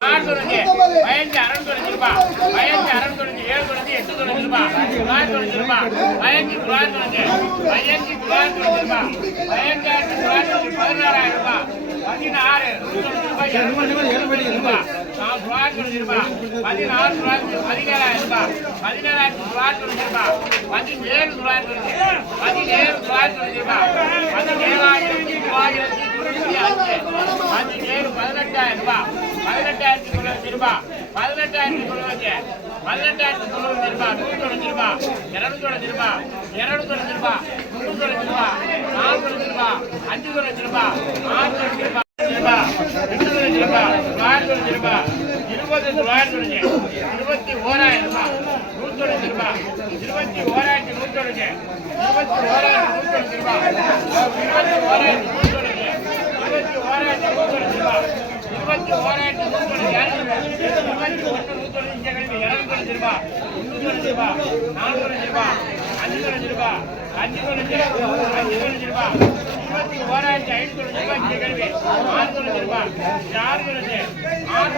ஆறு தொண்ணூத்தி பதினஞ்சு அறுநூத்தி தொண்ணூத்தி ரூபாய் பதினஞ்சு அறுநூத்தி தொண்ணூத்தி ஏழு தொண்ணூத்தி எட்டு தொண்ணூத்தி ரூபாய் தொள்ளாயிரத்தி தொண்ணூத்தி ரூபாய் பதினஞ்சு தொள்ளாயிரத்தி தொண்ணூத்தி பதினஞ்சு தொள்ளாயிரத்தி தொண்ணூத்தி ரூபாய் பதினஞ்சாயிரத்தி தொள்ளாயிரத்தி தொண்ணூத்தி பதினாறாயிரம் ரூபாய் பதினாறு தொண்ணூத்தி ரூபாய் நான் தொள்ளாயிரத்தி தொண்ணூத்தி பதினாறு தொள்ளாயிரத்தி பதினேழாயிரம் ரூபாய் பதினேழாயிரத்தி தொள்ளாயிரத்தி தொண்ணூத்தி ரூபாய் பதினேழு தொள்ளாயிரத்தி தொண்ணூத்தி பதினேழு தொள்ளாயிரத்தி தொண்ணூத்தி ரூபாய் பதினேழாயிரத்தி தொள்ளாயிரத்தி தொண்ணூத்தி அஞ்சு. பதினேழு பதினெட்டாயிரம் ரூபாய் பதினெட்டாயிரத்தி பதினெட்டாயிரத்தி தொண்ணூத்தி பதினெட்டாயிரத்தி தொண்ணூத்தி ரூபாய் நூத்தி தொண்ணூத்தி ரூபாய் இருநூத்தி தொண்ணூத்தி ரூபாய் இருநூத்தி தொண்ணூத்தி ரூபாய் முன்னூத்தி தொண்ணூத்தி ரூபாய் நாலு தொண்ணூத்தி ரூபாய் அஞ்சு தொண்ணூத்தி ரூபாய் ஆறு தொண்ணூத்தி ரூபாய் ரூபாய் எட்டு தொண்ணூத்தி ரூபாய் தொள்ளாயிரத்தி தொண்ணூத்தி ரூபாய் இருபது தொள்ளாயிரத்தி தொண்ணூத்தி இருபத்தி ஓராயிரம் ரூபாய் நூத்தி தொண்ணூத்தி ரூபாய் இருபத்தி ஓராயிரத்தி நூற்றி தொண்ணூத்தி இருபத்தி ஓராயிரத்தி நூற்றி இருபத்தி ஓராயிரத்தி நூற்றி இருபத்தி ஓராயிரத்தி நூற்றி இருபத்தி ஓராயிரத்தி ஓராயிரத்தி ஐநூத்தி தொண்ணூத்தி ரூபாய் இங்க ஆறு தொண்ணூத்தி ரூபாய் ஆறு தொண்ணூத்தி ஆறு